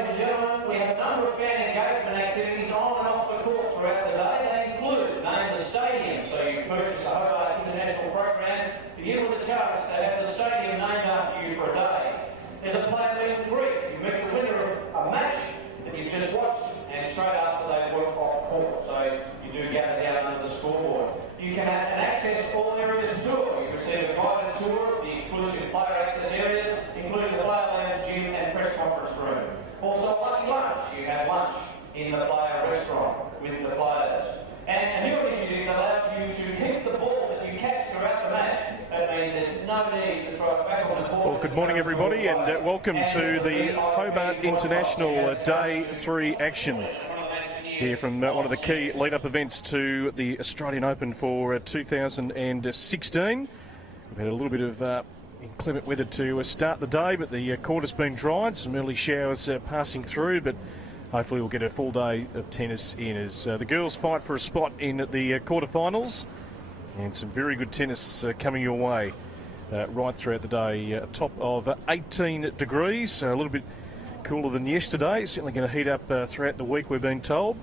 ladies and gentlemen, we have a number of fan engagement activities on and off the court throughout the day. They include Name the Stadium, so you purchase a Hobart International program for you with a chance to have the stadium named after you for a day. There's a player meet and greet. You meet the winner of a match that you've just watched, and straight after they work off court, so you do gather down under the scoreboard. You can access all areas tour. You receive a guided tour of the exclusive player access areas, including the player lounge, gym and press conference room. Also a lucky lunch. You have lunch in the player restaurant with the players. And a new initiative allows you to keep the ball that you catch throughout the match. That means there's no need to throw it back on the court. Well, good morning everybody, and welcome to the Hobart International Day 3 action. Here from one of the key lead-up events to the Australian Open for 2016. We've had a little bit of inclement weather to start the day, but the court has been dried. Some early showers passing through, but hopefully we'll get a full day of tennis in as the girls fight for a spot in the quarterfinals. And some very good tennis coming your way right throughout the day. A top of 18 degrees, so a little bit cooler than yesterday. Certainly going to heat up throughout the week, we're being told.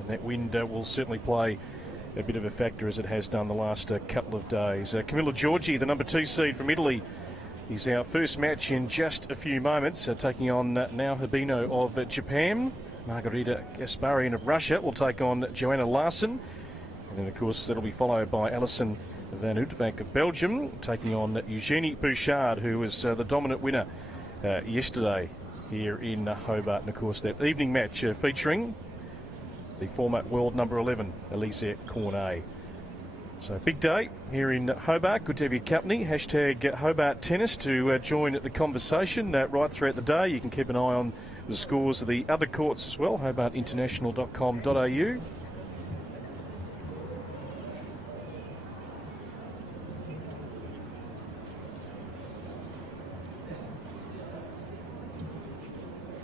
And that wind will certainly play a bit of a factor, as it has done the last couple of days. Camila Giorgi, the number 2 seed from Italy, is our first match in just a few moments, taking on Nao Hibino of Japan. Margarita Gasparian of Russia will take on Joanna Larsen. And then, of course, that'll be followed by Alison van Uytvanck of Belgium, taking on Eugenie Bouchard, who was the dominant winner yesterday here in Hobart. And, of course, that evening match featuring the former world number 11, Elise Cornet. So big day here in Hobart. Good to have your company. Hashtag Hobart Tennis to join the conversation right throughout the day. You can keep an eye on the scores of the other courts as well, hobartinternational.com.au.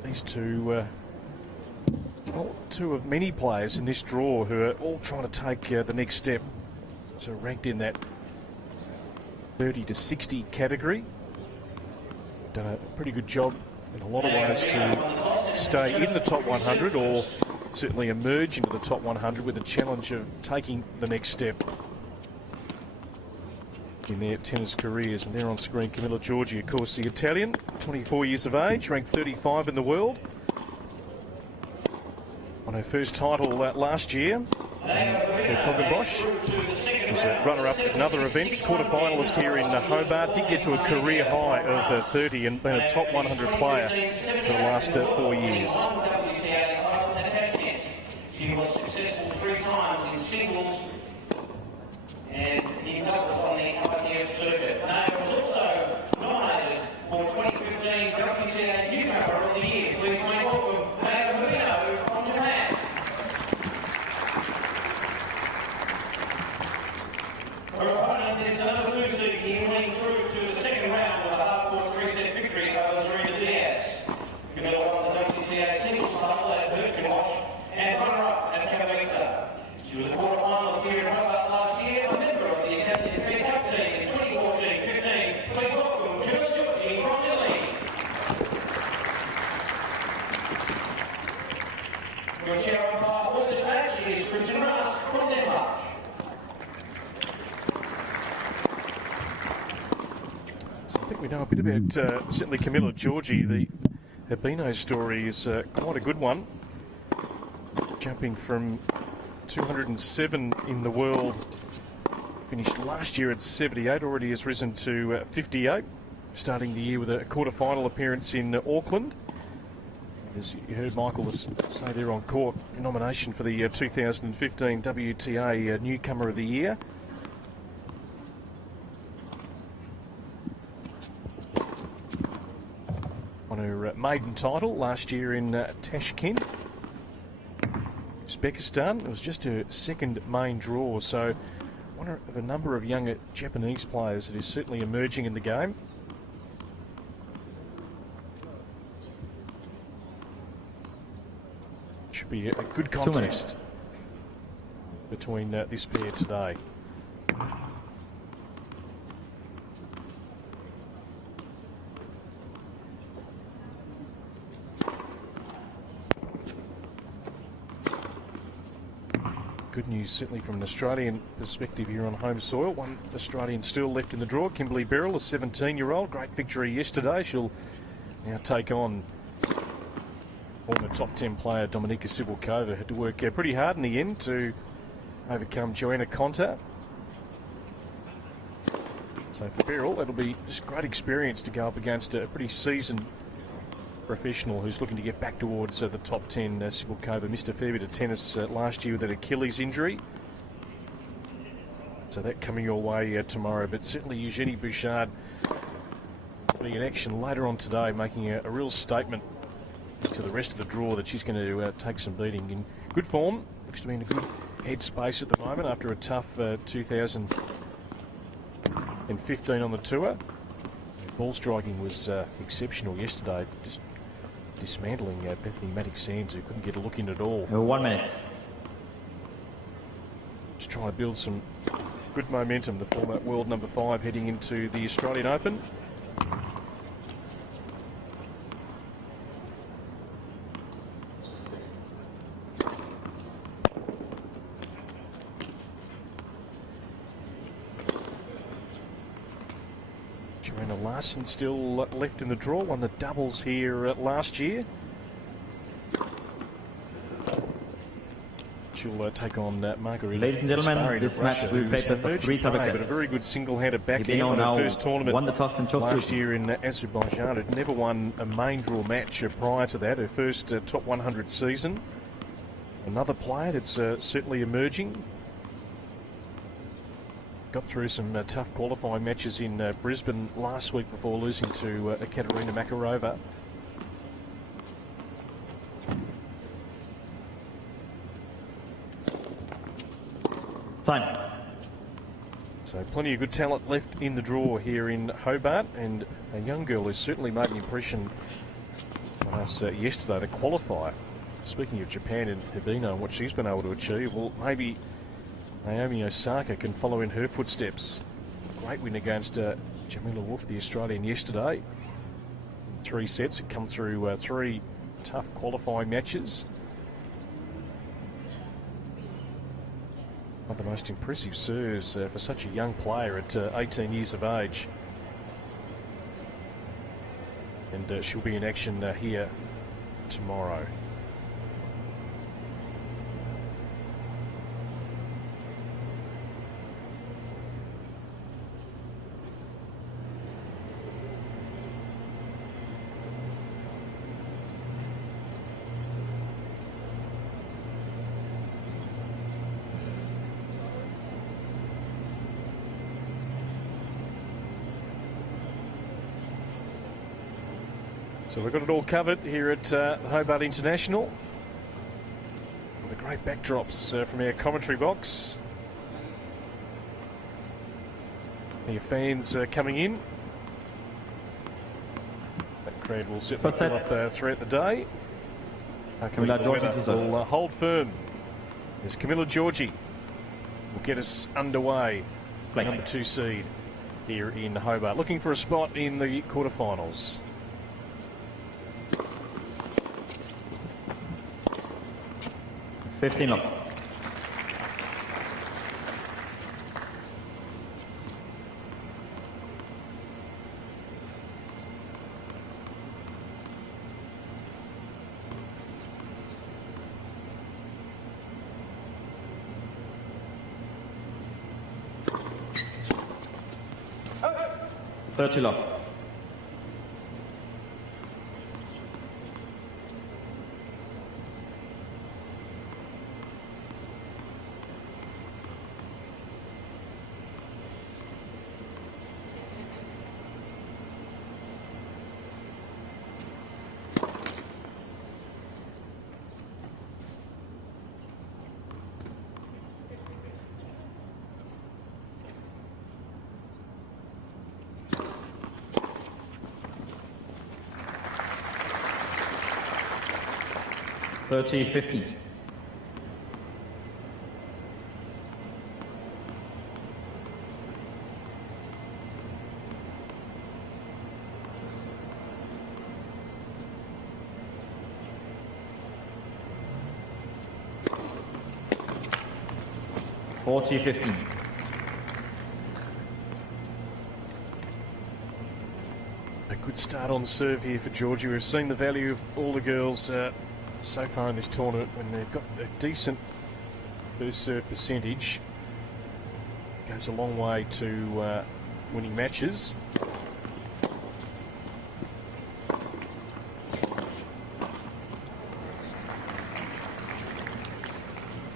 These two two of many players in this draw who are all trying to take the next step. So ranked in that 30 to 60 category. Done a pretty good job in a lot of ways to stay in the top 100, or certainly emerge into the top 100 with the challenge of taking the next step in their tennis careers. And there on screen, Camila Giorgi, of course, the Italian, 24 years of age, ranked 35 in the world. On her first title last year, Bosch was a runner-up at another event, quarter-finalist here in Hobart. Did get to a career high of 30 and been a top 100 player for the last 4 years. She was successful 3 times in singles and in doubles on the ITF circuit. Nao was also nominated for 2015 WTA Newcomer of the Year. Please make welcome Nao Hibino from Japan. Her opponent is the number 2 seed, moving through to the second round with a half-court 3-set victory over Serena Diaz. Camila won the WTA singles title at Bosch and runner-up at Katowice. She was a quarter-finalist here in Hobart last year, a member of the Italian Fed Cup team in 2014-15. Please welcome Camila Giorgi from Italy. Your chair umpire for this match is Christian Rusk from Denmark. So I think we know a bit about certainly Camila Giorgi. The Hibino story is quite a good one. Jumping from 207 in the world, finished last year at 78, already has risen to 58, starting the year with a quarter-final appearance in Auckland. As you heard Michael say there on court, a nomination for the 2015 WTA Newcomer of the Year. Won her maiden title last year in Tashkent, Uzbekistan. It was just her second main draw, so one of a number of younger Japanese players that is certainly emerging in the game. Should be a good contest between this pair today. good news certainly from an Australian perspective here on home soil. One Australian still left in the draw, Kimberly Beryl, a 17-year-old. Great victory yesterday. She'll now take on former top 10 player Dominika Sibylkova. Had to work pretty hard in the end to overcome Joanna Konta. So for Beryl, it'll be just great experience to go up against a pretty seasoned professional who's looking to get back towards the top 10. Sibylkova missed a fair bit of tennis last year with an Achilles injury. So that coming your way tomorrow. But certainly Eugenie Bouchard will be in action later on today, making a real statement to the rest of the draw that she's going to take some beating. In good form, looks to be in a good headspace at the moment after a tough 2015 on the tour. Ball striking was exceptional yesterday, just dismantling Bethany Maddox-Sands, who couldn't get a look in at all. 1 minute. Just trying to build some good momentum, the former world number 5 heading into the Australian Open. Joanna Larson still left in the draw, won the doubles here last year. She'll take on Margarita. Ladies and gentlemen, this match will play best of 3 tiebreak sets. But a very good single-handed backhand Hibino on now her first tournament won the toss and chose last to. year in Azerbaijan. Had never won a main draw match prior to that. Her first top 100 season. Another player that's certainly emerging. Got through some tough qualifying matches in Brisbane last week before losing to Ekaterina Makarova. Time. So plenty of good talent left in the draw here in Hobart, and a young girl who certainly made an impression on us yesterday, the qualifier. Speaking of Japan and Hibino and what she's been able to achieve, well, maybe Naomi Osaka can follow in her footsteps. Great win against Jamila Wolf, the Australian, yesterday. In 3 sets, it come through 3 tough qualifying matches. One of the most impressive serves for such a young player at 18 years of age. And she'll be in action here tomorrow. So we've got it all covered here at Hobart International. The great backdrops from our commentary box. Your fans coming in. That crowd will certainly fill up throughout the day. Hopefully Camila the weather Giorgi will hold firm as Camila Giorgi will get us underway. Number 2 seed here in Hobart, looking for a spot in the quarterfinals. $15 love. $30 love. $30-15. 40-15. A good start on serve here for Giorgi. We've seen the value of all the girls so far in this tournament when they've got a decent first serve percentage. Goes a long way to winning matches.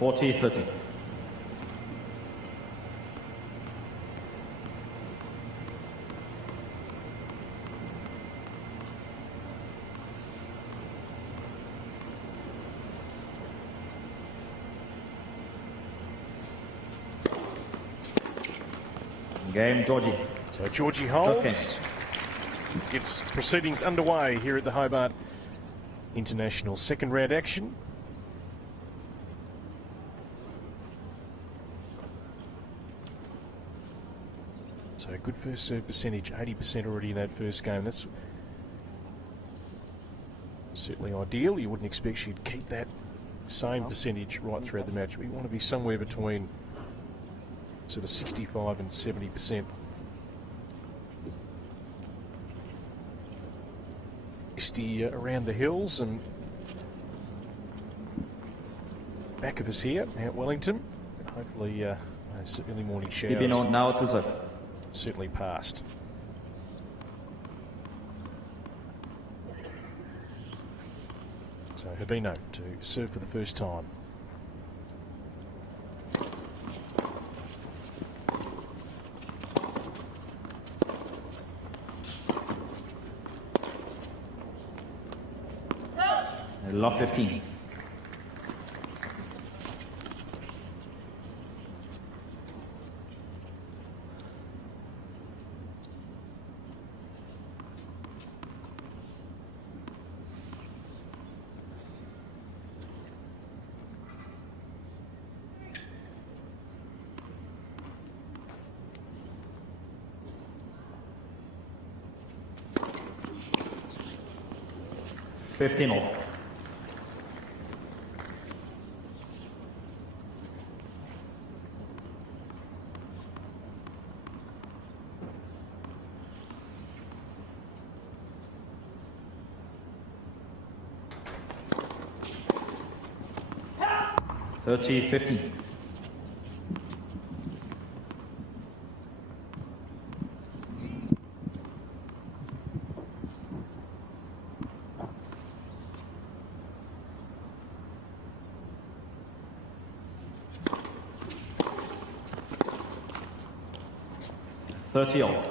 $40-30. Game, Giorgi. So Giorgi holds. Gets proceedings underway here at the Hobart International. Second round action. So good first serve percentage, 80% already in that first game. That's certainly ideal. You wouldn't expect she'd keep that same percentage right throughout the match. We want to be somewhere between sort of 65 and 70%. Misty around the hills and back of us here, Mount Wellington. Hopefully those early morning showers Hibino now to serve. certainly passed. So Hibino to serve for the first time. Love 15. $15. $30-15. $30.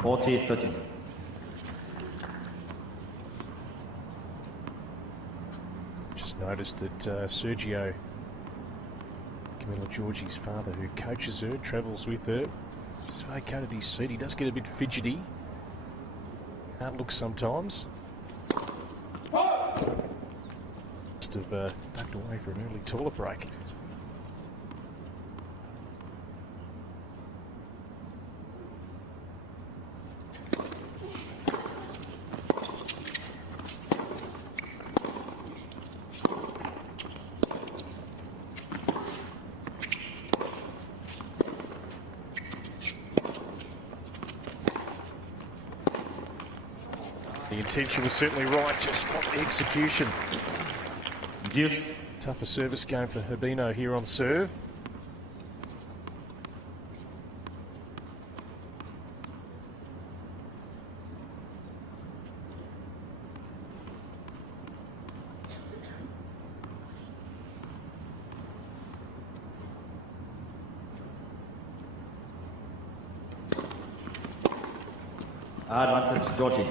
$40-30. Just noticed that Sergio, Camila Giorgi's father, who coaches her, travels with her, just vacated his seat. He does get a bit fidgety. Can't look sometimes. Must have ducked away for an early toilet break. The intention was certainly right, just not the execution. Deuce. Tougher service game for Hibino here on serve. Advantage, Giorgi.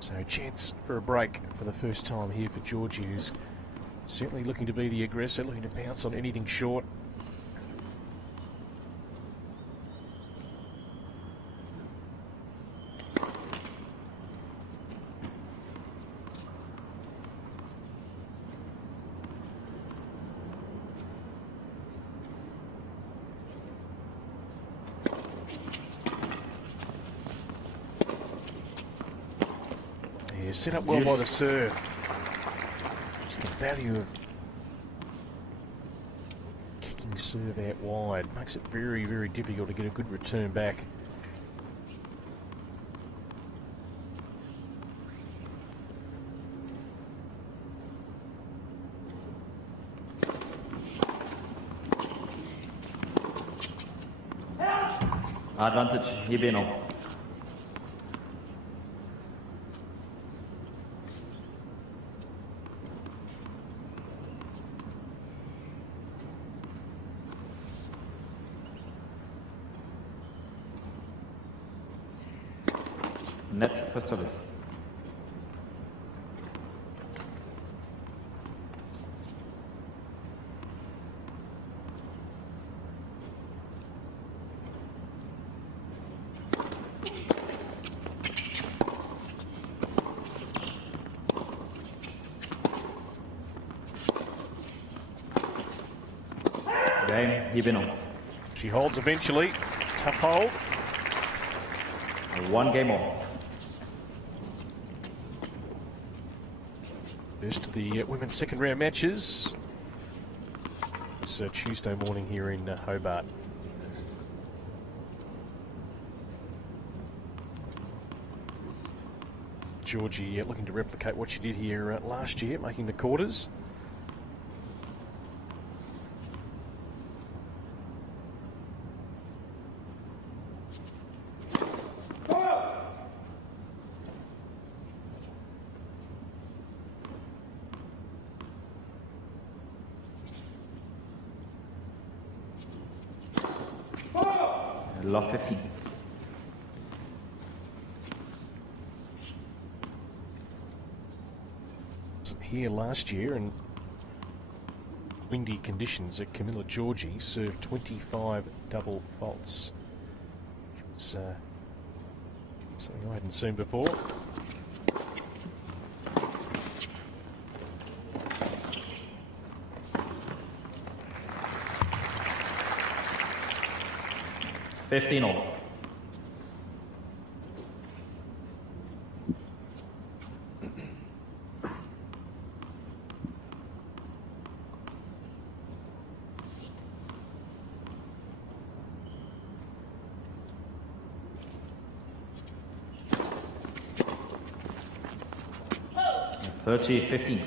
So a chance for a break for the first time here for Giorgi, who's Certainly looking to be the aggressor, looking to bounce on anything short. Yeah, set up well by the serve. It's the value of kicking serve out wide. Makes it very, very difficult to get a good return back. Advantage, Hibino. Net for service. Game, Hibino. She holds eventually. Tough hold. 1 game on. First of the women's second round matches. It's Tuesday morning here in Hobart. Giorgi looking to replicate what she did here last year, making the quarters. Love 15. Here last year in windy conditions at Camila Giorgi served 25 double faults. Which was something I hadn't seen before. $15 all. $30-15.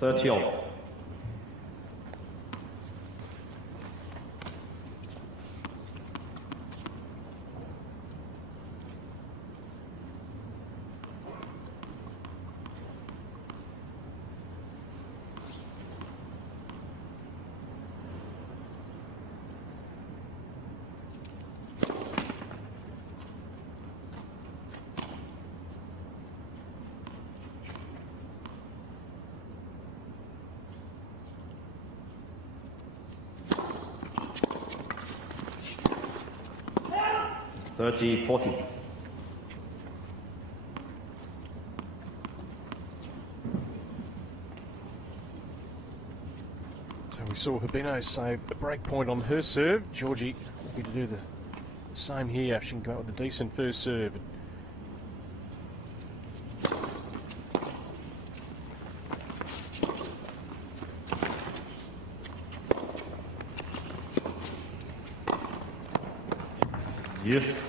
$30 all. $30-40. So we saw Hibino save a break point on her serve. Giorgi looking to do the same here. She can go out with a decent first serve. Yes.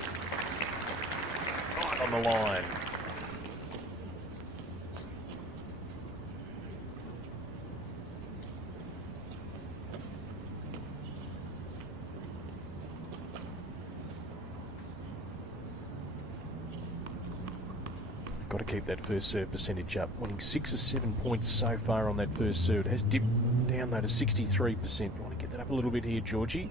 Right on the line. got to keep that first serve percentage up. Winning 6 or 7 points so far on that first serve. It has dipped down though to 63%. You want to get that up a little bit here, Giorgi.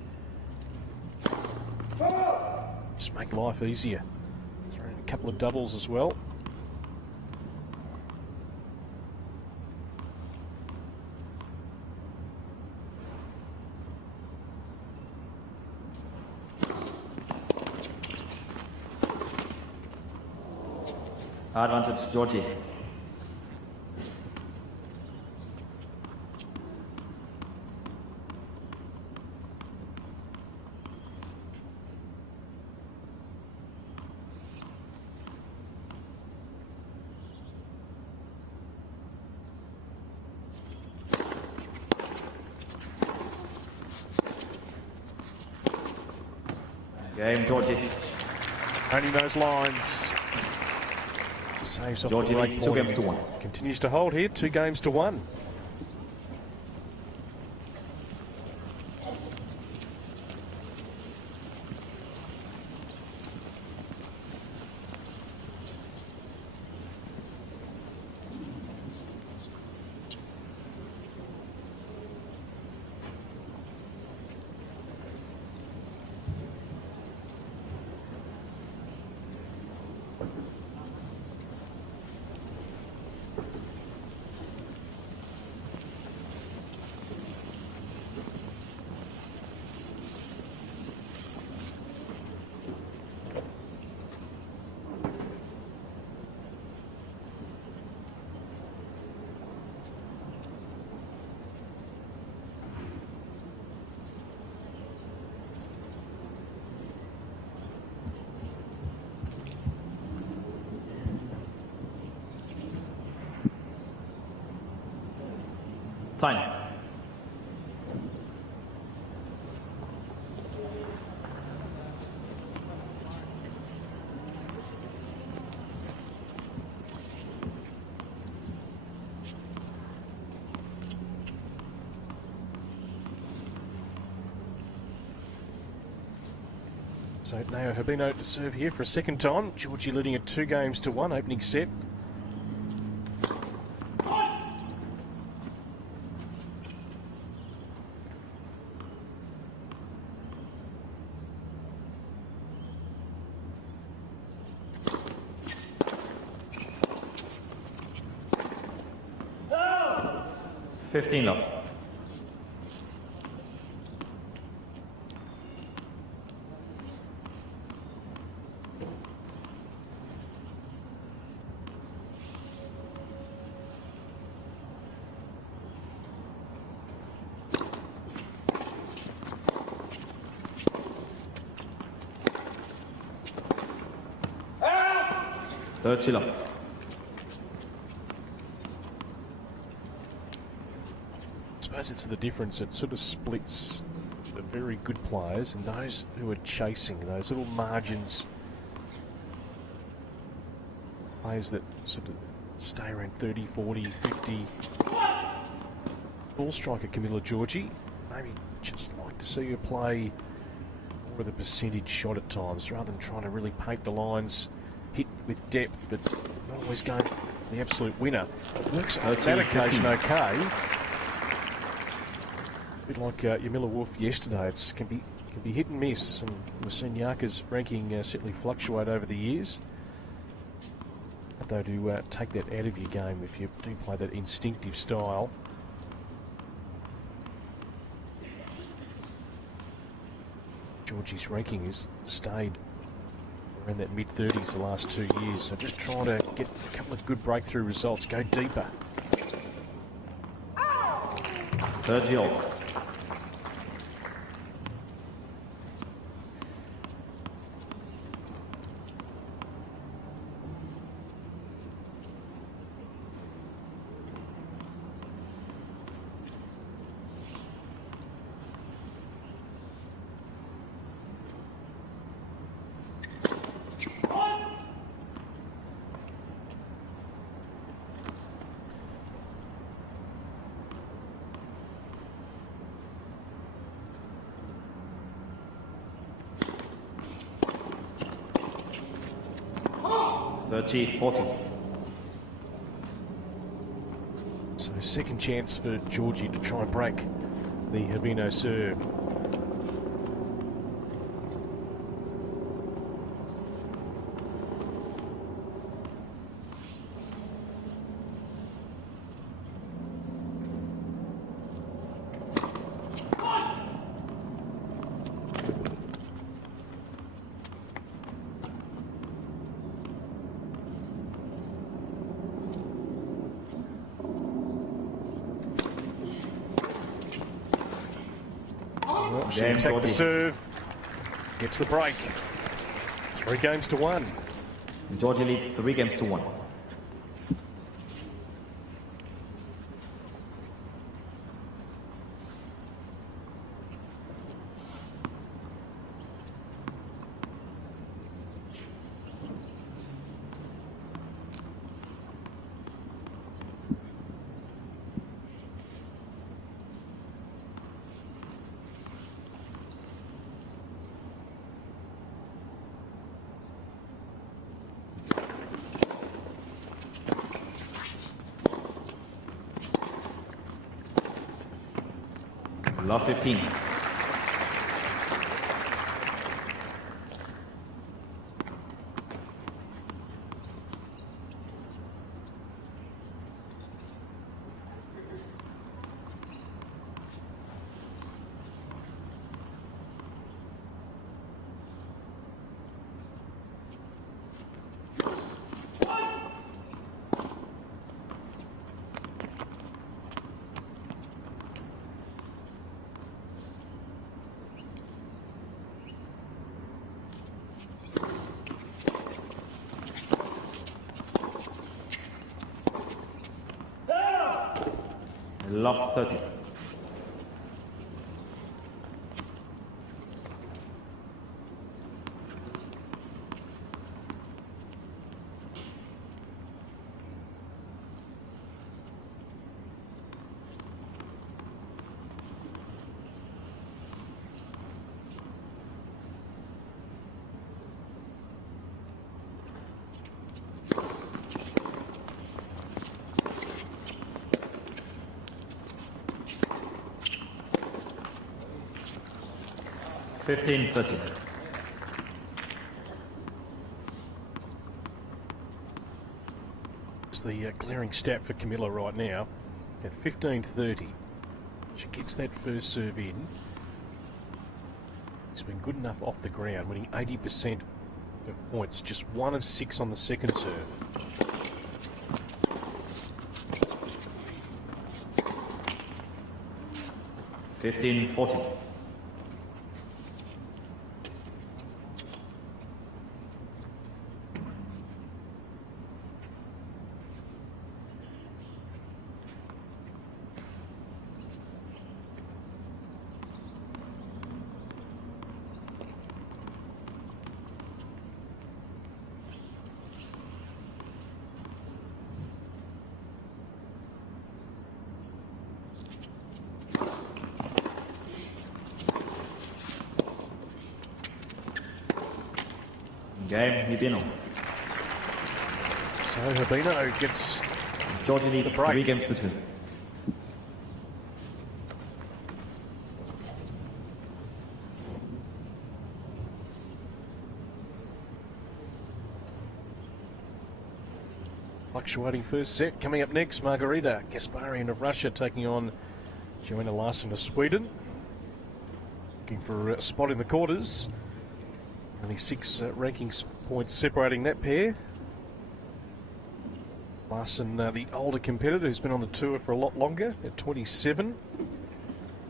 Just make life easier. Throw in a couple of doubles as well. Advantage, Giorgi. Game, Giorgi. Owning those lines. Saves off Giorgi the break leads 2 point. games to 1. Continues to hold here, 2 games to 1. Time. So Nao Hibino to serve here for a second time. Giorgi leading at 2 games to 1, opening set. No! 15 love. Third chill up. I suppose it's the difference. It sort of splits the very good players and those who are chasing, those little margins. Players that sort of stay around 30, 40, 50. Ball striker Camila Giorgi, maybe just like to see her play more of the percentage shot at times rather than trying to really paint the lines, hit with depth, but not always going for the absolute winner. It works on that occasion okay. A bit like Yamila Wolf yesterday, it can be hit and miss, and we've seen Yaka's ranking certainly fluctuate over the years. Though to take that out of your game if you do play that instinctive style. Giorgi's ranking has stayed around that mid-30s the last 2 years, so just trying to get a couple of good breakthrough results, go deeper. 30 all. $30-40. second chance for Giorgi to try and break the Hibino serve. She'll take the serve, gets the break. 3 games to 1. Giorgi leads 3 games to 1. Love 15. Love 30. Fifteen 30. It's the clearing stat for Camila right now at 15-30. She gets that first serve in. It's been good enough off the ground, winning 80% of points. Just 1 of 6 on the second serve. Fifteen 40. Game Hibino. So Hibino gets Giorgi leads 3 games to 2. Fluctuating first set. Coming up next, Margarita Gasparian of Russia taking on Joanna Larsson of Sweden. Looking for a spot in the quarters. Only 6 ranking points separating that pair. Larsson, the older competitor who's been on the tour for a lot longer, at 27.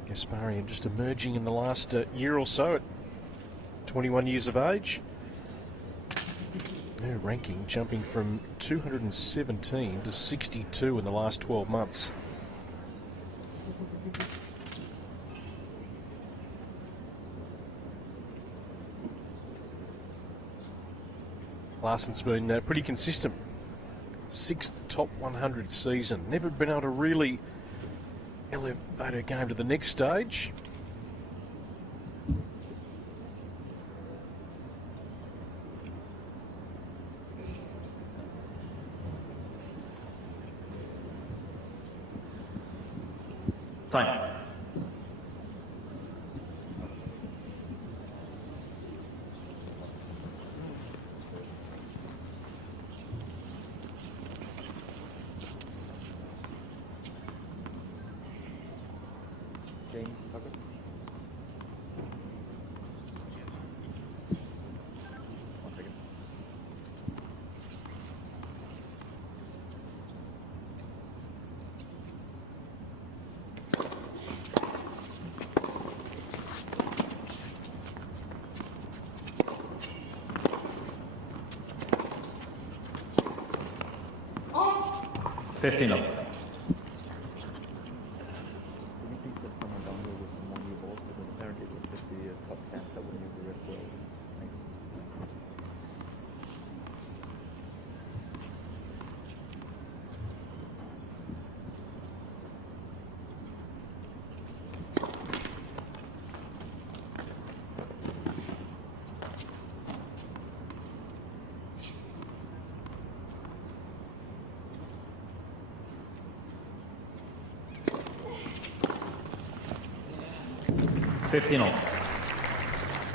Gasparian just emerging in the last year or so at 21 years of age. Her ranking jumping from 217 to 62 in the last 12 months. Larsson's been pretty consistent. 6th top 100 season. Never been able to really elevate her game to the next stage. Time. James Tucker. One second. Oh! 15 up. Can you please set someone down here with some more new balls? Because apparently it was just the top cats that wouldn't use the rest well. Thanks.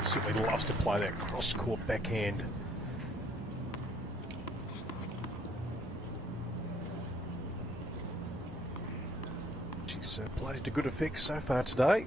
Certainly loves to play that cross-court backhand. She's played it to good effect so far today.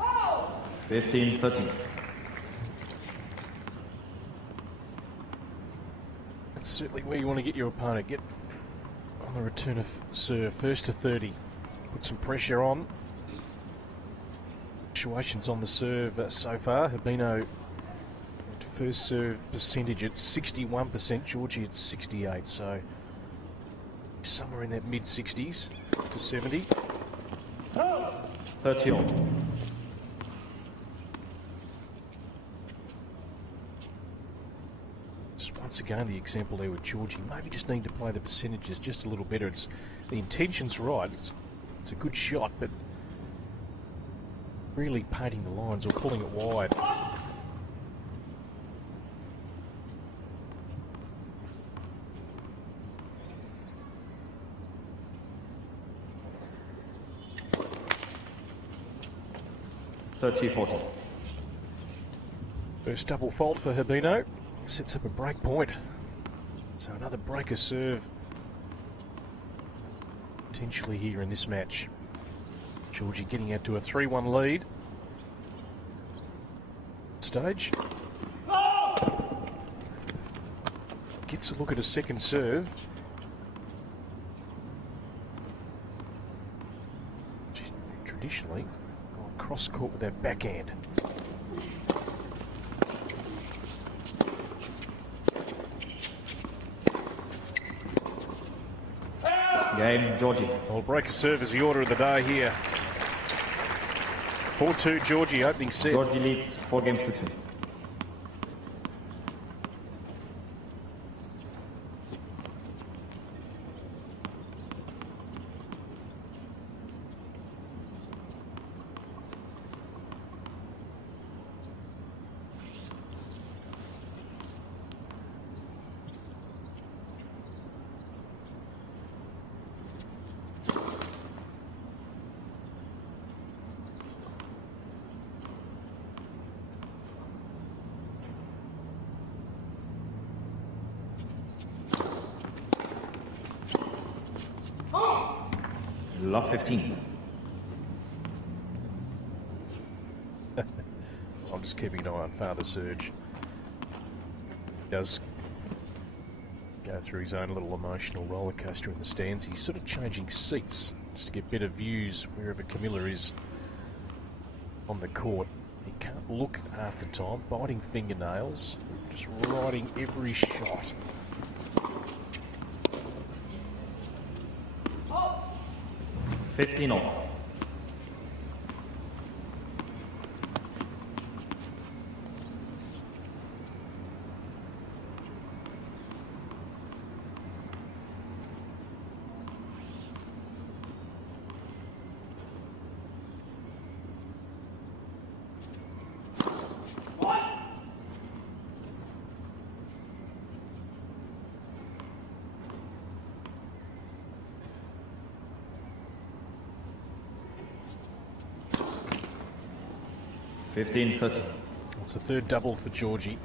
Oh! 15-13. That's certainly where you want to get your opponent. Get on the return of serve, first to 30. Put some pressure on. Situations on the serve so far. Hibino at first serve percentage at 61%, Giorgi at 68, so somewhere in that mid-60s to 70. 30 all. Once again, the example there with Giorgi, maybe just need to play the percentages just a little better. It's the intention's right. It's a good shot, but really painting the lines or pulling it wide. $30-40. First double fault for Hibino. Sets up a break point. So another breaker serve potentially here in this match. Giorgi getting out to a 3-1 lead. Stage. Gets a look at a second serve. She's traditionally gone cross court with that backhand. Game, Giorgi. Well, breaker serve is the order of the day here. 4-2 Giorgi opening set. Giorgi leads 4 games to 2. Love 15. I'm just keeping an eye on Father Surge. He does go through his own little emotional roller coaster in the stands. He's sort of changing seats just to get better views wherever Camila is on the court. He can't look half the time, biting fingernails, just riding every shot. $15 all. 15-13. It's a third double for Giorgi.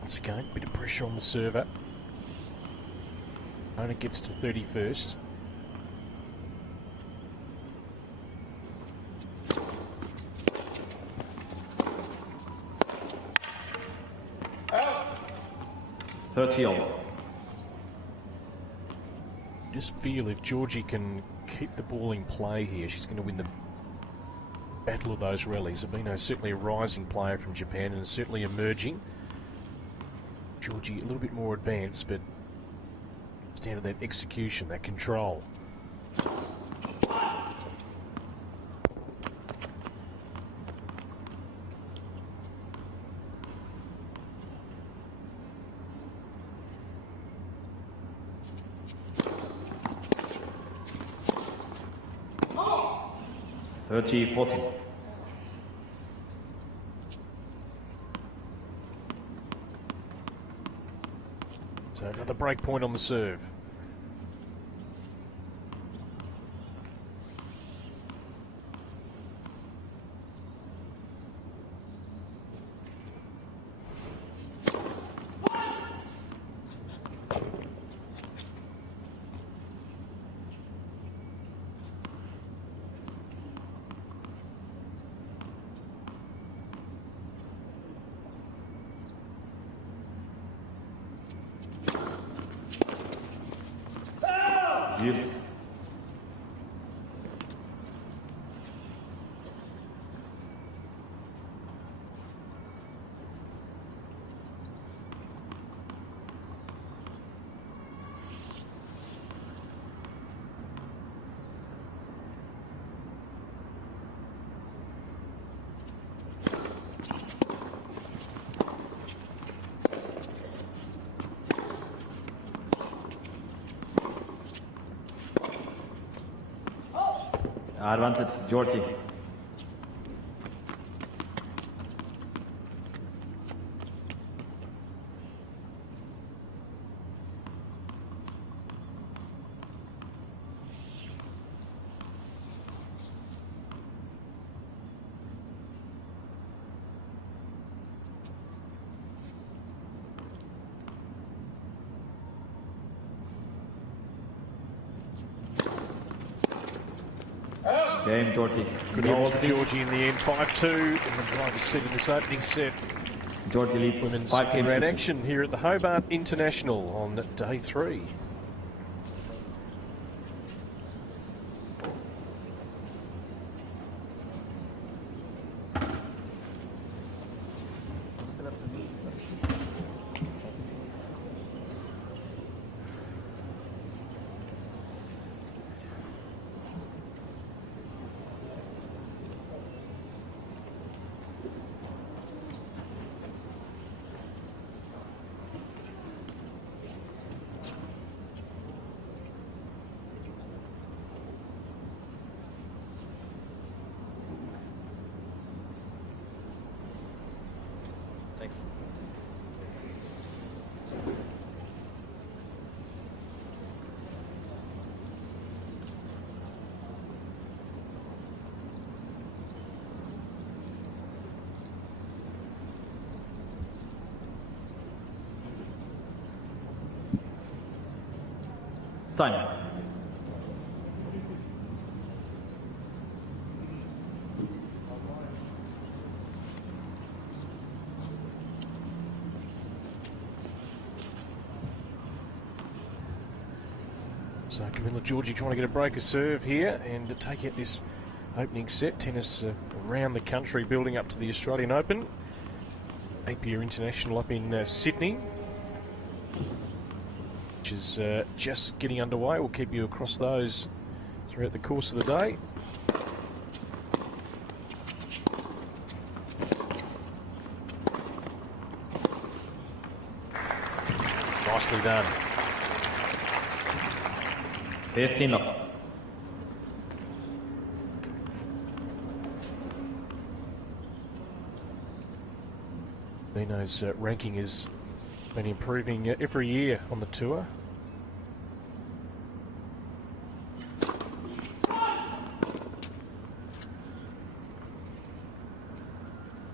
Once again, a bit of pressure on the server. Opponent gets to 31st. Just feel if Giorgi can keep the ball in play here, she's going to win the battle of those rallies. Hibino is certainly a rising player from Japan and is certainly emerging. Giorgi a little bit more advanced, but it's down to that execution, that control. Oh. 30-14. So another break point on the serve. Yes. Advantage, Giorgi. Game, Giorgi. Good hold for Giorgi in the end. 5-2 in the driver's seat in this opening set. Giorgi leads Women's 5 games red to 2. action here at the Hobart International on day 3. Thanks. Time. So Camila Giorgi trying to get a breaker serve here and to take out this opening set. Tennis around the country building up to the Australian Open. Hobart International up in Sydney, which is just getting underway. We'll keep you across those throughout the course of the day. Nicely done. 15 love. Hibino's ranking has been improving every year on the tour.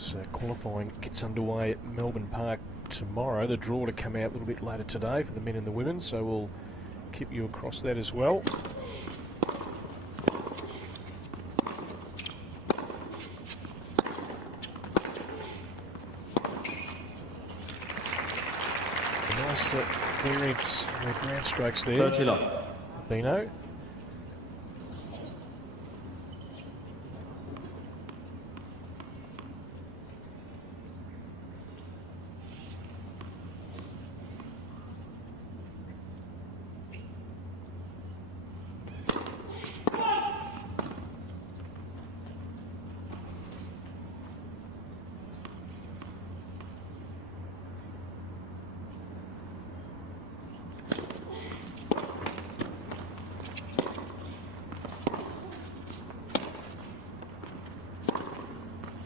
So qualifying gets underway at Melbourne Park tomorrow. The draw to come out a little bit later today for the men and the women, so we'll keep you across that as well. Nice clearance on the ground strokes there. 30 love. Hibino.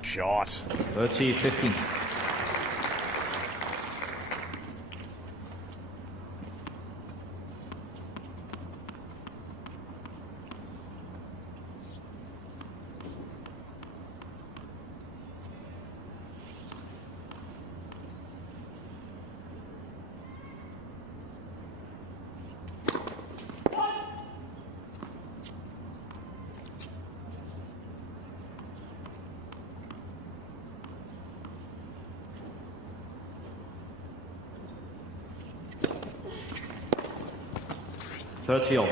Shot. 30-15. All.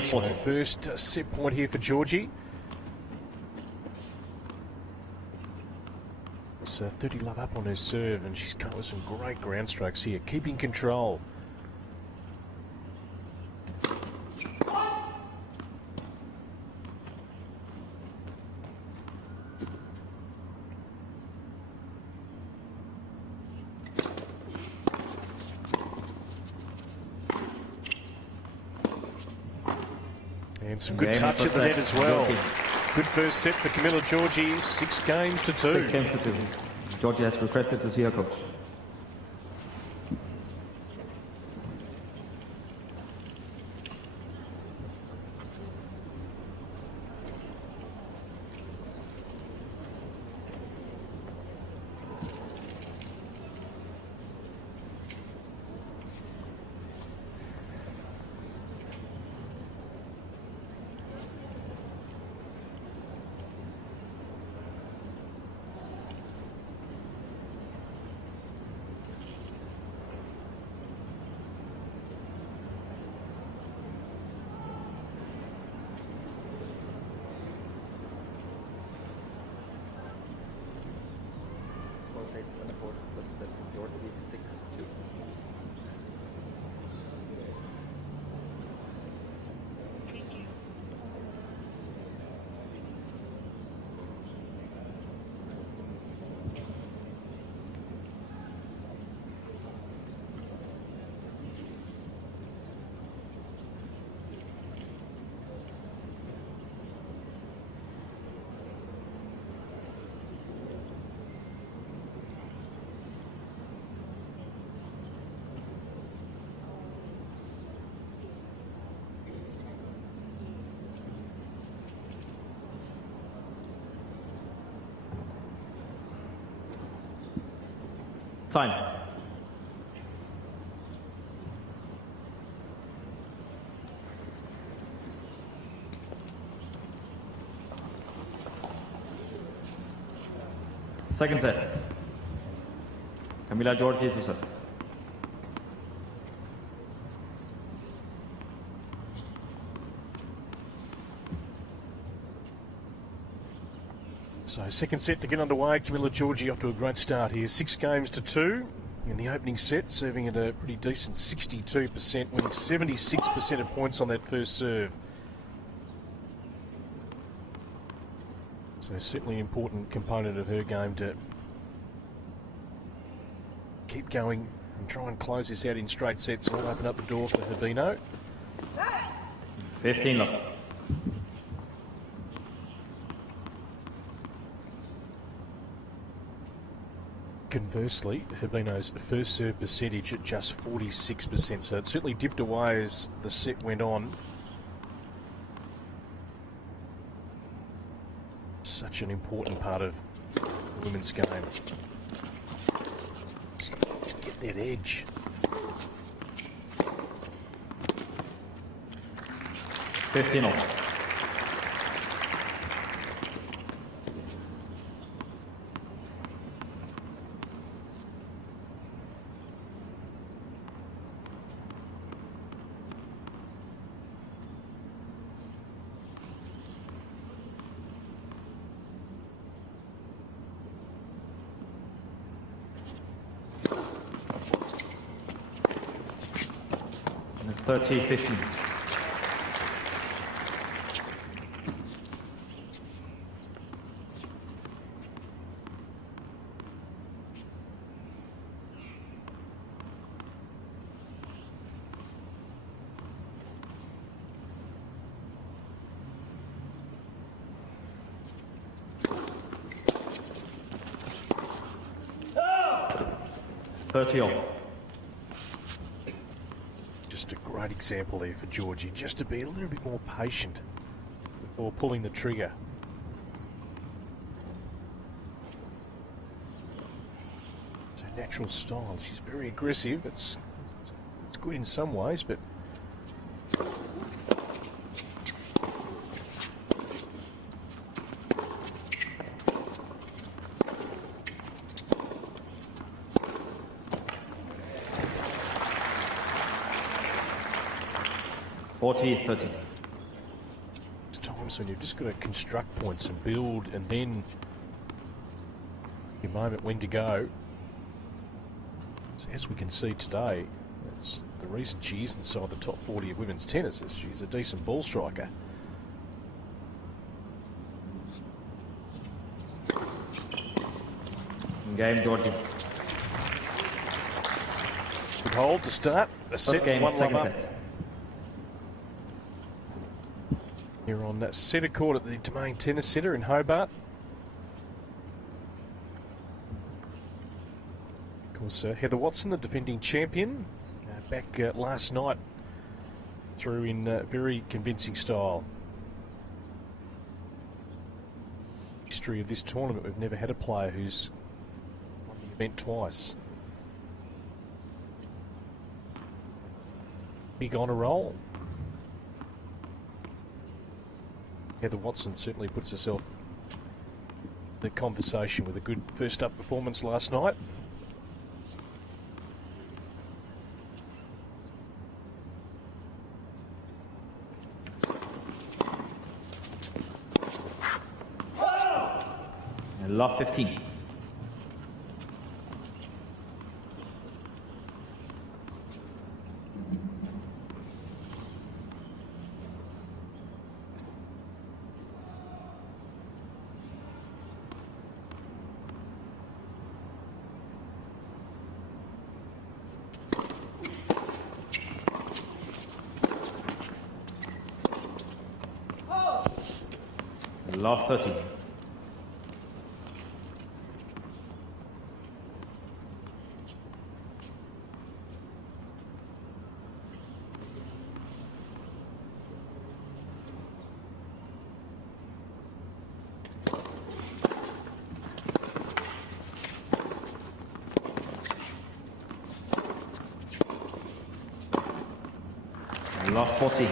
So first set point here for Giorgi. It's 30 love up on her serve, and she's come with some great ground strokes here, keeping control. And some good touch at the net as well. Good first set for Camila Giorgi, 6 games to 2. 6 games to 2. Giorgi has requested to see her coach. Time. Second set. Camila Giorgi to serve. So second set to get underway. Camila Giorgi off to a great start here. 6 games to 2 in the opening set, serving at a pretty decent 62%, winning 76% of points on that first serve. So certainly an important component of her game to keep going and try and close this out in straight sets and open up the door for Hibino. 15 love. Conversely, Hibino's first serve percentage at just 46%, so it certainly dipped away as the set went on. Such an important part of the women's game. To get that edge. $15 all. And 30-15. $30 all. Just a great example there for Giorgi, just to be a little bit more patient before pulling the trigger. It's her natural style. She's very aggressive. It's good in some ways, but $40-30. there's times when you've just got to construct points and build, and then your moment when to go. So as we can see today, that's the reason she is inside the top 40 of women's tennis, is she's a decent ball striker. Game, Giorgi. Good hold to start. A set, First game, one love second up. set. Here on that centre court at the Domain Tennis Centre in Hobart. Of course, Heather Watson, the defending champion, back last night through in very convincing style. History of this tournament, we've never had a player who's won the event twice. Big on a roll. Heather Watson certainly puts herself in the conversation with a good first up performance last night. And love 15. Love 13. Love 14.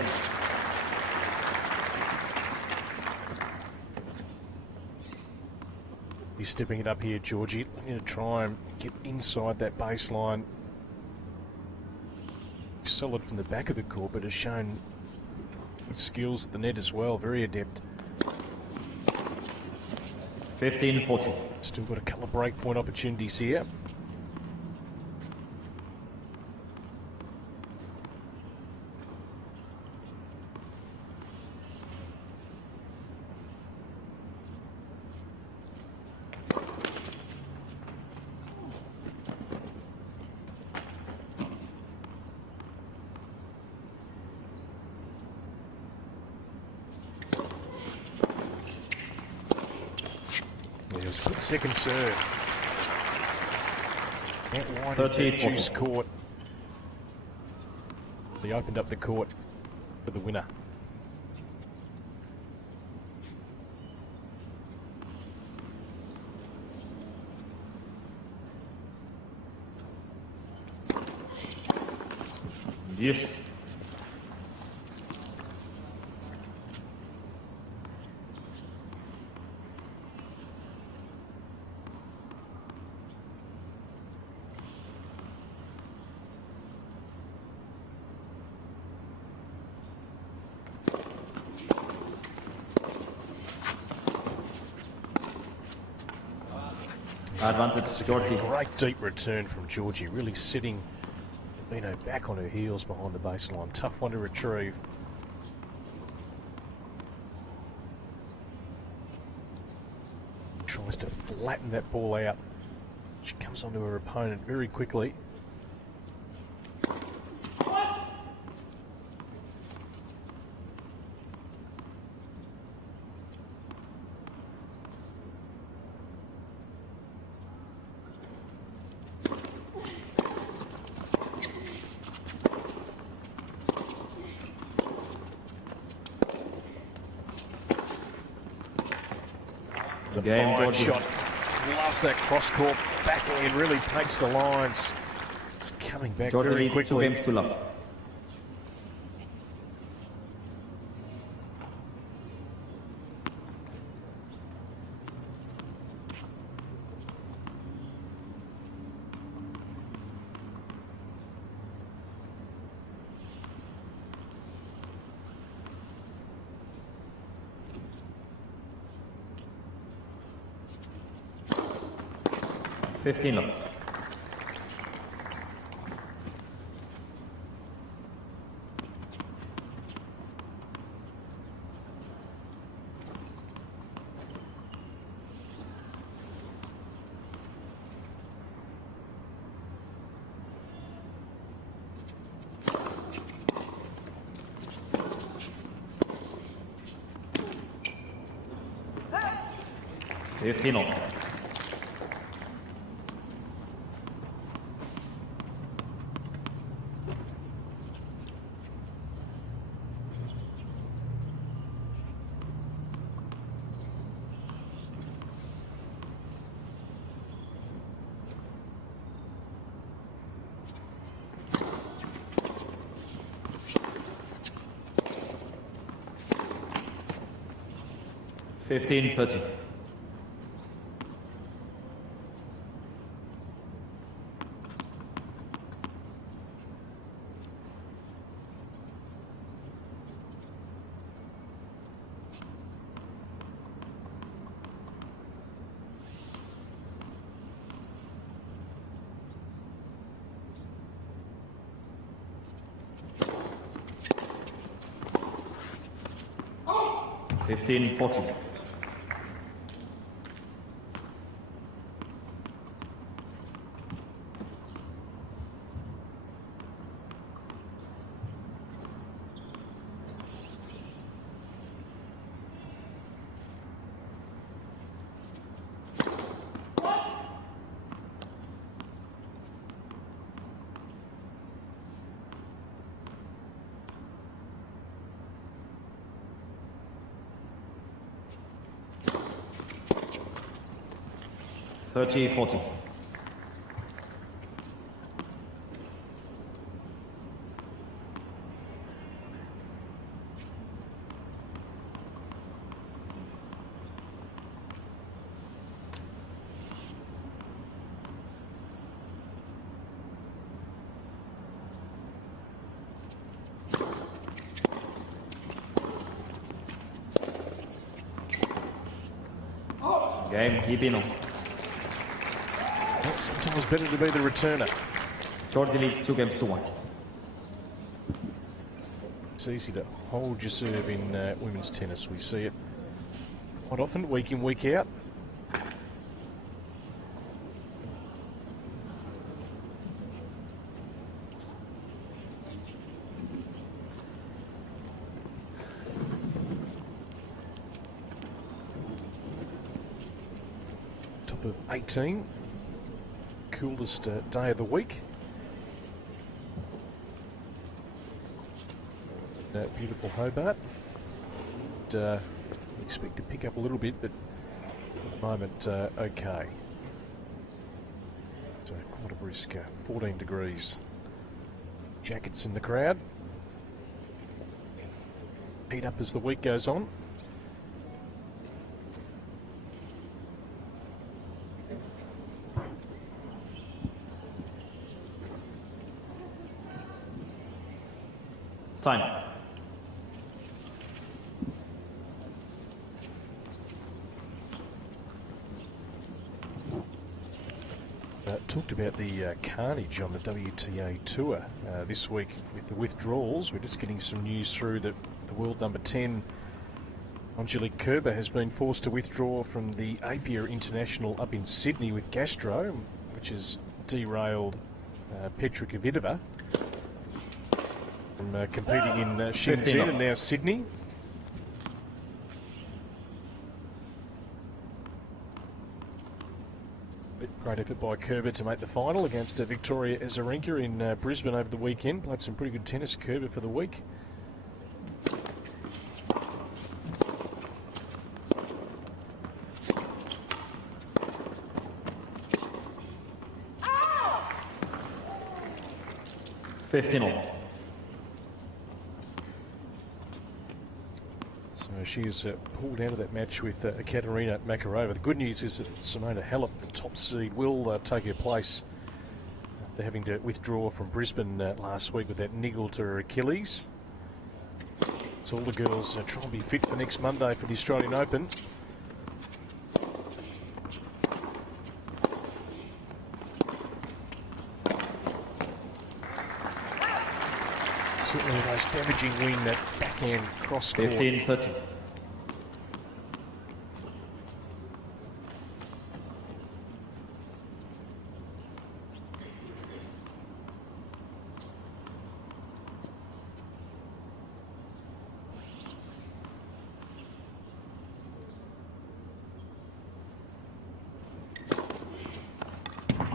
He's stepping it up here, Giorgi, looking to try and get inside that baseline. Solid from the back of the court, but has shown good skills at the net as well, very adept. 15-14. Still got a couple of break point opportunities here. It was a good second serve. Out wide 30, in that juice 40. court. He opened up the court for the winner. Yes. Advantage, Giorgi. Great deep return from Giorgi, really sitting Hibino back on her heels behind the baseline. Tough one to retrieve. Tries to flatten that ball out. She comes onto her opponent very quickly. It's a Game, fine Giorgi. shot. Loves that cross court backhand, really paints the lines. It's coming back Giorgi very leads quickly. 2 games to love. $15 love. $15 all. $15-30. $15-40. $30-40. Game, Hibino. Well, sometimes better to be the returner. Giorgi leads 2 games to 1. It's easy to hold your serve in women's tennis. We see it quite often, week in, week out. month of 18. Coolest day of the week. Beautiful Hobart. Expect to pick up a little bit, but at the moment, okay. Quite a brisk 14 degrees. Jackets in the crowd. Heat up as the week goes on. Time. Talked about the carnage on the WTA Tour this week with the withdrawals. We're just getting some news through that the world number 10, Angelique Kerber, has been forced to withdraw from the Hobart International up in Sydney with gastro, which has derailed Petra Kvitova from competing in Shenzhen and now Sydney. Great effort by Kerber to make the final against Victoria Azarenka in Brisbane over the weekend. Played some pretty good tennis, Kerber, for the week. $15. So she's pulled out of that match with Katerina Makarova. The good news is that Simona Halep, the top seed, will take her place after having to withdraw from Brisbane last week with that niggle to her Achilles. So all the girls try and be fit for next Monday for the Australian Open. Certainly the most damaging wing, that backhand cross court. 15-30.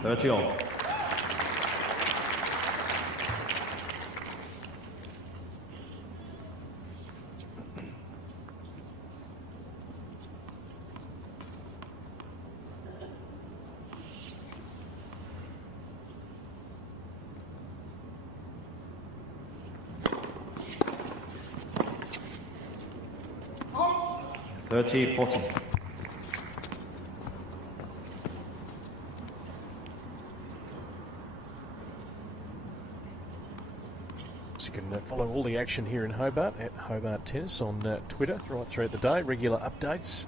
$30. $30-40. So you can follow all the action here in Hobart at Hobart Tennis on Twitter right throughout the day. Regular updates.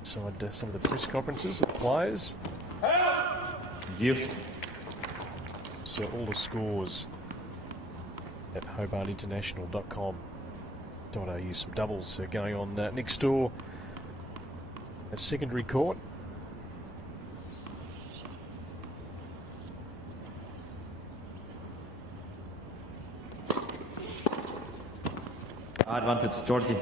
Inside some of the press conferences of the players. Yes. So all the scores at hobartinternational.com.au. Some doubles going on next door at secondary court. Advantage, Georgie.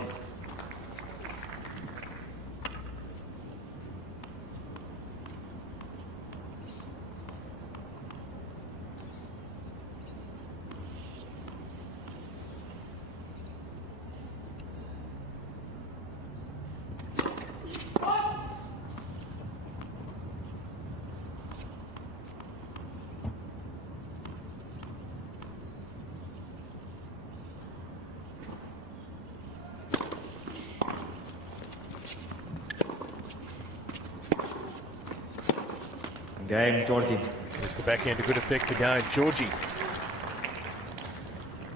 Game, Georgie. There's the backhand to good effect again. Giorgi.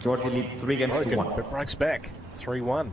Georgie leads 3 games to 1. But breaks back. 3-1.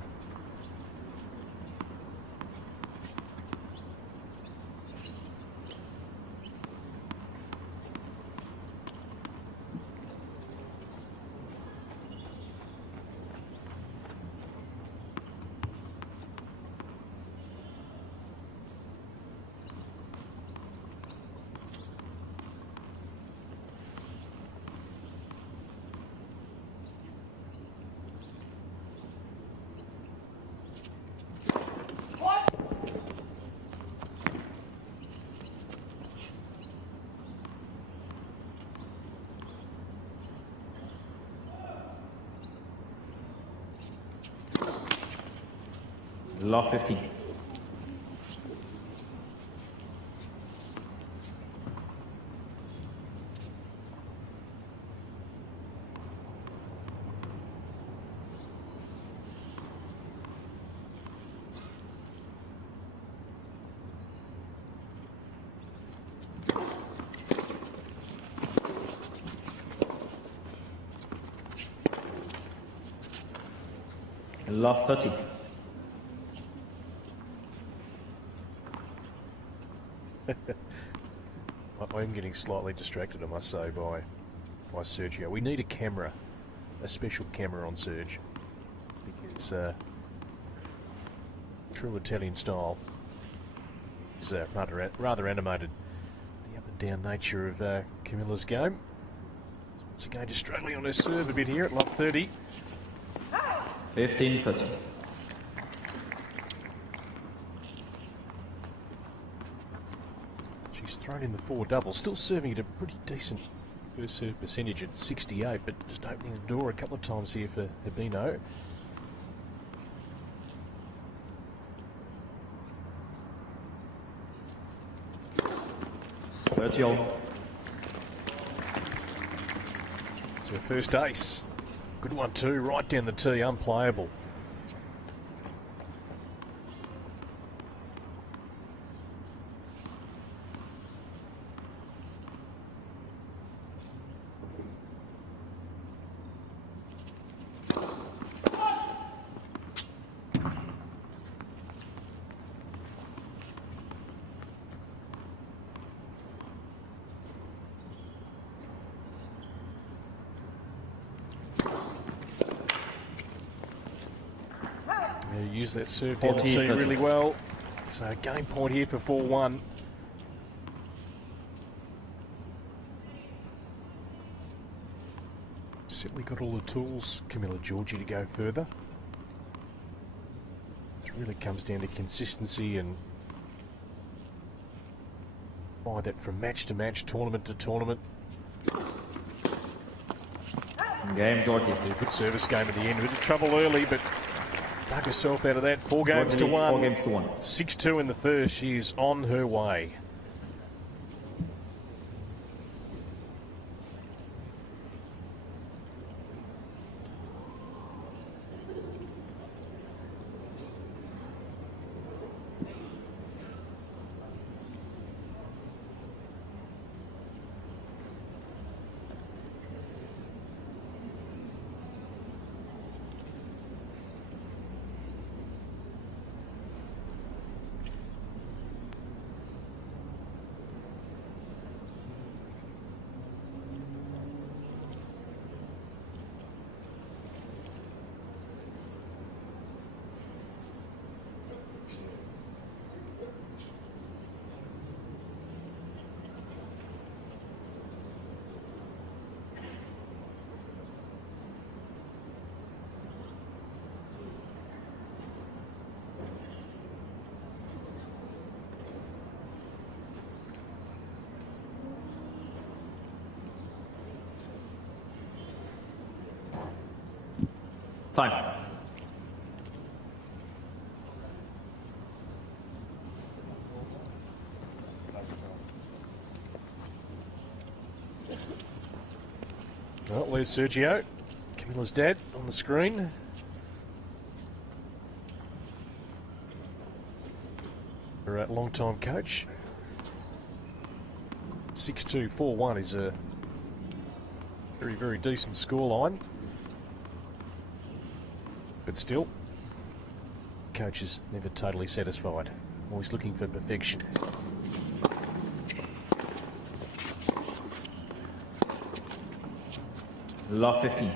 Love 15. Love 30. I'm getting slightly distracted, I must say, by Sergio. We need a camera, a special camera on Serge, because true Italian style is rather animated. The up and down nature of Camila's game. Once again, just struggling on her serve a bit here at love 30. 15-30. She's thrown in the 4 doubles, still serving at a pretty decent first serve percentage at 68, but just opening the door a couple of times here for Hibino. It's her first ace. Good one too, right down the tee, unplayable. Use that serve down the tee really well. So game point here for 4-1. Certainly got all the tools, Camila Giorgi, to go further. It really comes down to consistency and by that from match to match, tournament to tournament. Game, Giorgi. A good service game at the end. A bit of trouble early, but dug herself out of that. 4 games to 1. 4 games to 1. 6-2 in the first. She's on her way. Time. Well, there's Sergio, Camila's dad, on the screen. Her long-time coach. 6-2, 4-1 is a very, very decent scoreline. But still, coach is never totally satisfied. Always looking for perfection. Love 15.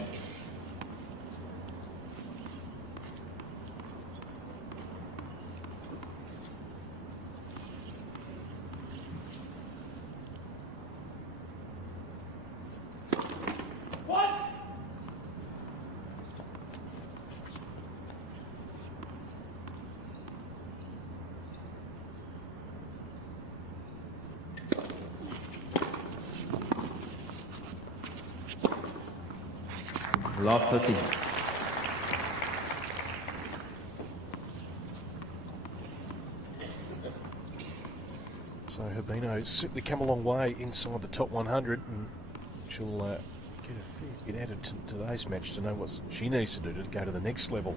Love 13. So Hibino's certainly come a long way inside the top 100, and she'll get a fair bit added to today's match to know what she needs to do to go to the next level.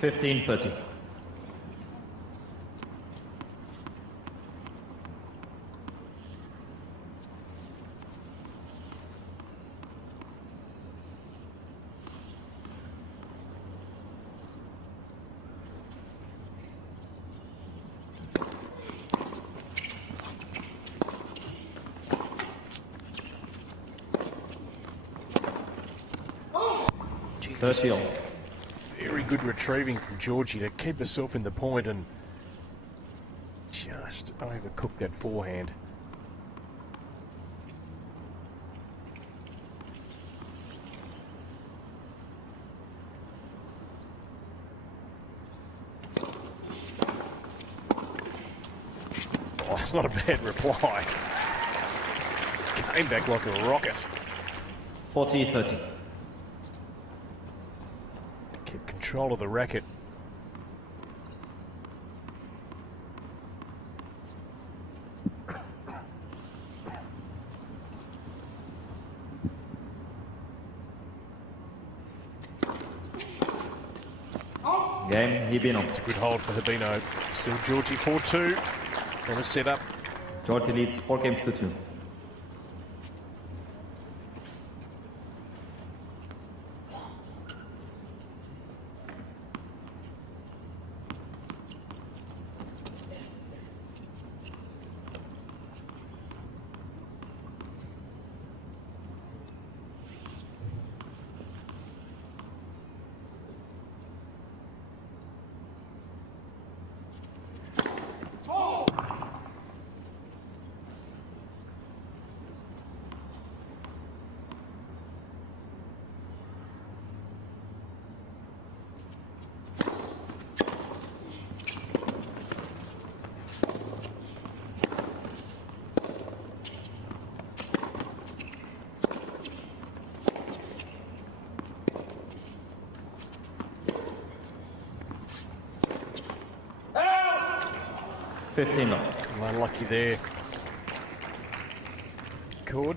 $15.30. Very good retrieving from Giorgi to keep herself in the point and just overcook that forehand. Oh, that's not a bad reply. Came back like a rocket. 40-30. Kept control of the racket. Game, Hibino. It's a good hold for Hibino. Still Giorgi 4-2. And a set up. Giorgi leads 4 games to 2. Unlucky there. Cord.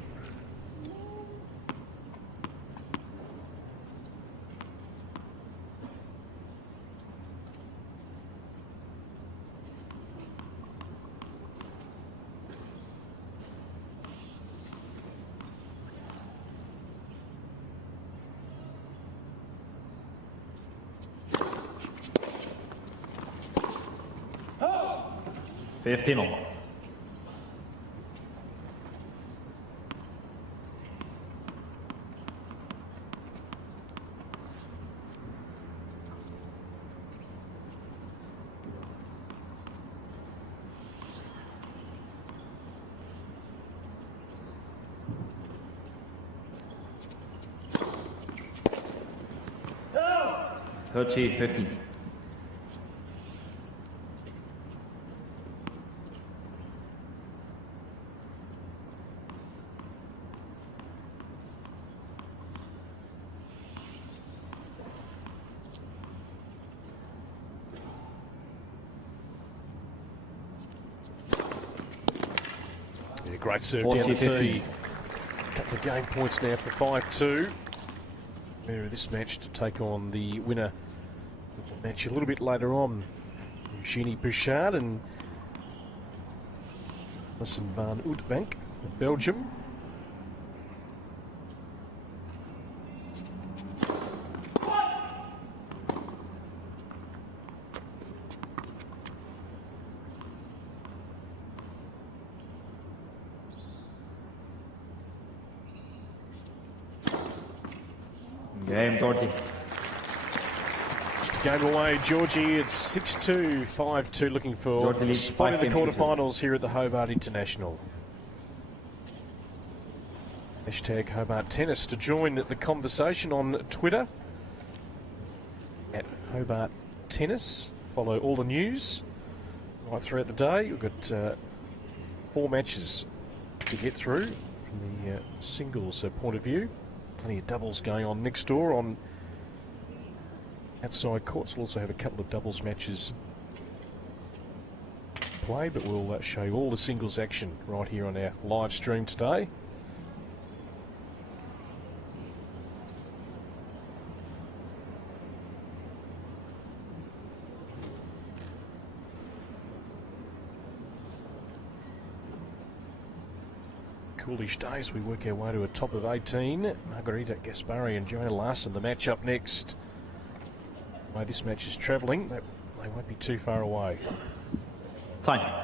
$15. $30-15. Yeah, great serve down the tee. A couple of game points now for 5-2. Winner of this match to take on the winner of the match a little bit later on, Eugenie Bouchard and Alison van Oudbank of Belgium. Game, Giorgi. Just a game away, Giorgi. It's 6-2, 5-2, looking for a spot in the quarterfinals here at the Hobart International. Hashtag Hobart Tennis to join the conversation on Twitter at Hobart Tennis. Follow all the news right throughout the day. We've got 4 matches to get through from the singles point of view. Plenty of doubles going on next door on outside courts. We'll also have a couple of doubles matches play, but we'll show you all the singles action right here on our live stream today. Coolish days, we work our way to a top of 18. Margarita Gaspari and Joanna Larson, the match up next. The way this match is travelling, they won't be too far away. Time.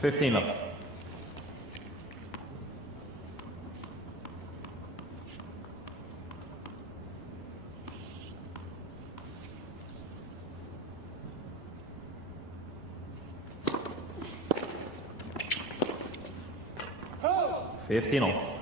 Fifteen up. Oh. 15 off.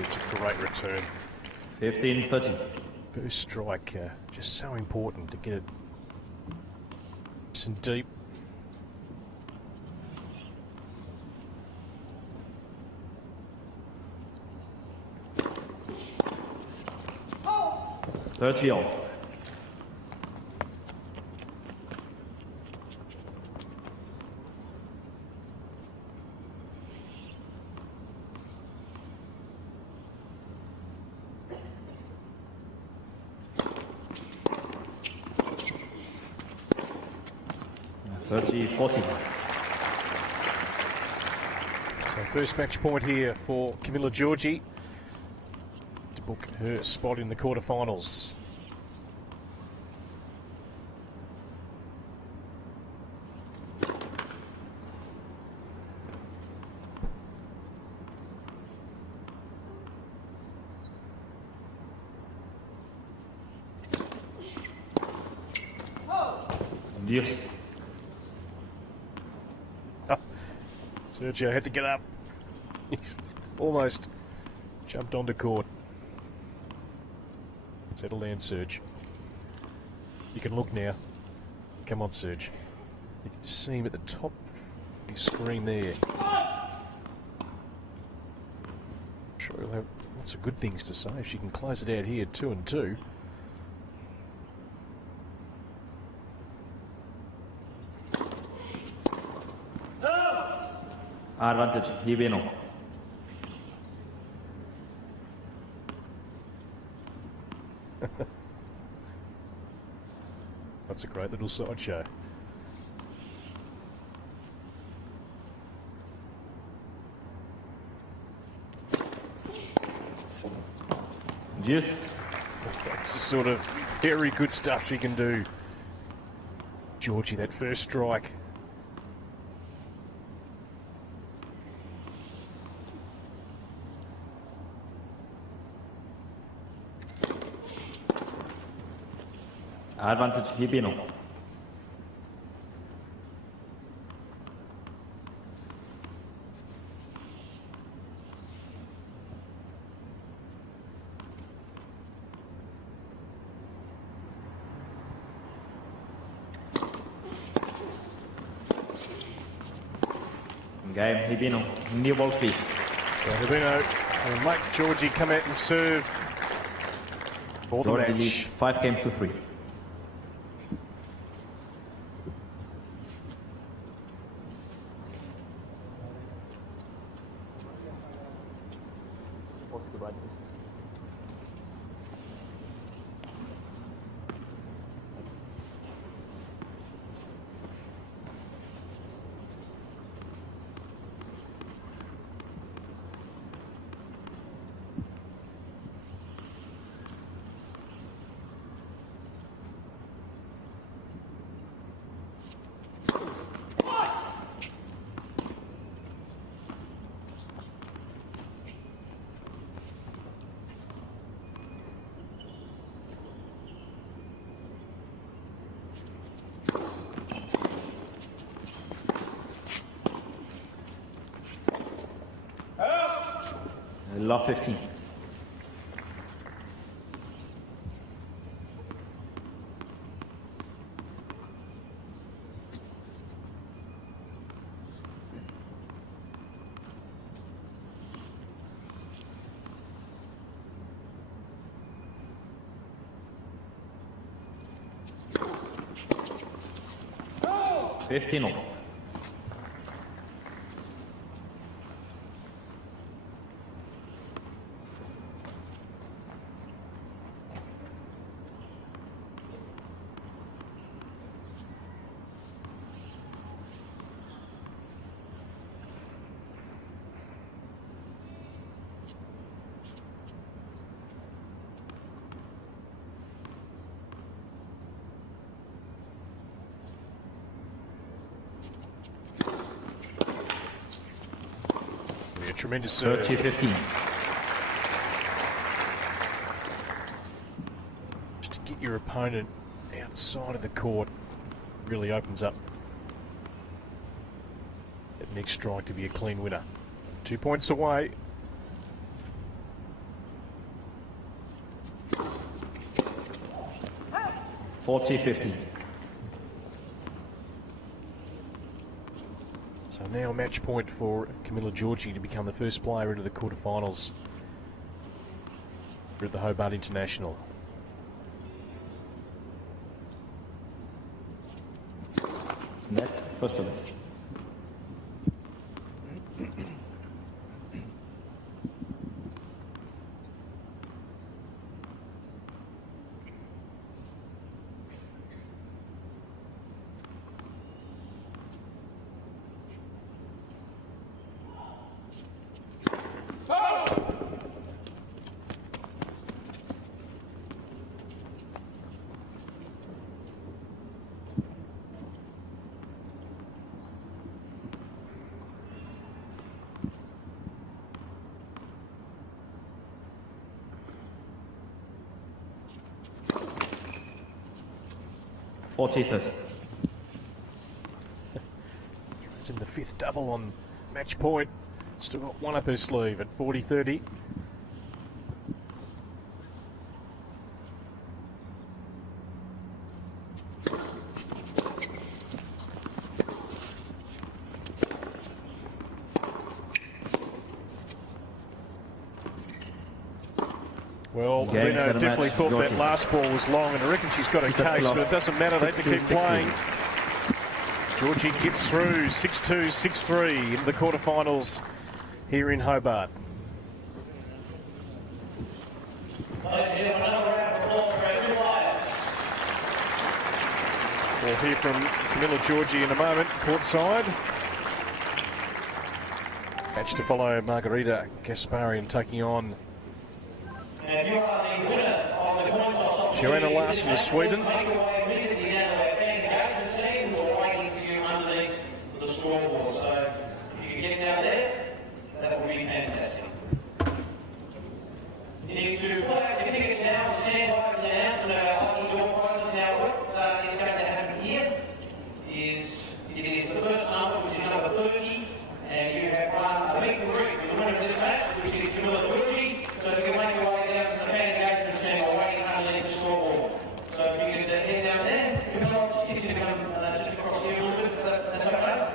It's a great return. 15-13. First strike, just so important to get it nice and deep. Oh. 30 off. So first match point here for Camila Giorgi to book her spot in the quarterfinals. Dios. Sergio had to get up. He's almost jumped onto court. Settle down, Serge. You can look now. Come on, Serge. You can just see him at the top of his screen there. I'm sure he'll have lots of good things to say if she can close it out here 2-2. Advantage, Hibino. That's a great little sideshow. Yes. That's the sort of very good stuff she can do. Giorgi, that first strike. Advantage, Hibino. Game Hibino, new ball please. So Hibino will make Giorgi come out and serve for the Giorgi leads match. 5 games to 3. What's the right? Love 15. Oh! 15 all. A tremendous serve. 30-15. Just to get your opponent outside of the court really opens up that next strike to be a clean winner. 2 points away. $40-15. So now a match point for Camila Giorgi to become the first player into the quarterfinals here at the Hobart International. Net first service. $40-30. It's in the fifth double on match point. Still got one up her sleeve at 40-30. Well, Game, Hibino set a definitely match, thought that Giorgi. last ball was long, and I reckon she's got a She's got case, bluff. but it doesn't matter. They have to keep 6-2, playing. Giorgi gets through 6-2, 6-3 into the quarterfinals here in Hobart. We'll hear from Camila Giorgi in a moment, courtside. Match to follow, Margarita Gasparian taking on Joanna Larsson of Sweden. You need to pull out your tickets now and stand by for the announcement of our lucky door prizes. Now, what is going to happen here is it is the first number, which is number 30, and you have won a meet and greet with the winner of this match, which is Camila Giorgi. So if you can make your way down to the fan engagement centre or waiting underneath the scoreboard. So if you can head down there, Camila, just if you can come just across here a little bit, that's okay.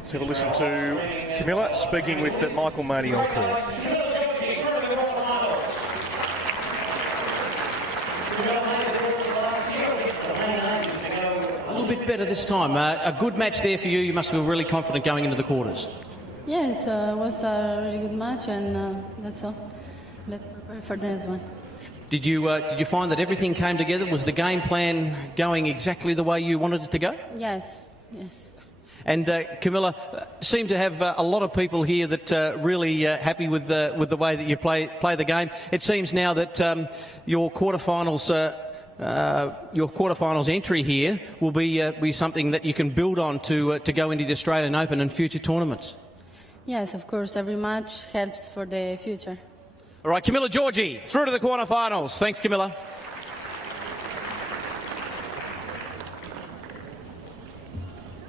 Let's have a listen to Camilla speaking with Michael Maney on court. A little bit better this time. A good match there for you. You must feel really confident going into the quarters. Yes, it was a really good match, and that's all. Let's prepare for the next one. Did you find that everything came together? Was the game plan going exactly the way you wanted it to go? Yes, yes. And Camilla, seem to have a lot of people here that really happy with the way that you play the game. It seems now that your quarterfinals entry here will be something that you can build on to go into the Australian Open and future tournaments. Yes, of course. Every match helps for the future. All right, Camila Giorgi through to the quarterfinals. Thanks, Camilla.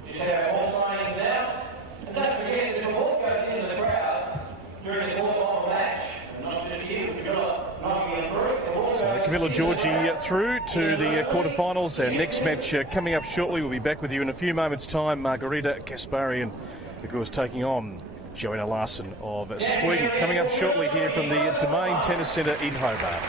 You should have more signings now. And don't forget, the ball goes into the crowd during the quarterfinal match, not just you, Camilla knocking it through. So Camila Giorgi through to the quarterfinals. Our next match coming up shortly. We'll be back with you in a few moments' time. Margarita Kasparian, of course, taking on Joanna Larsson of Sweden. Coming up shortly here from the Domain Tennis Centre in Hobart.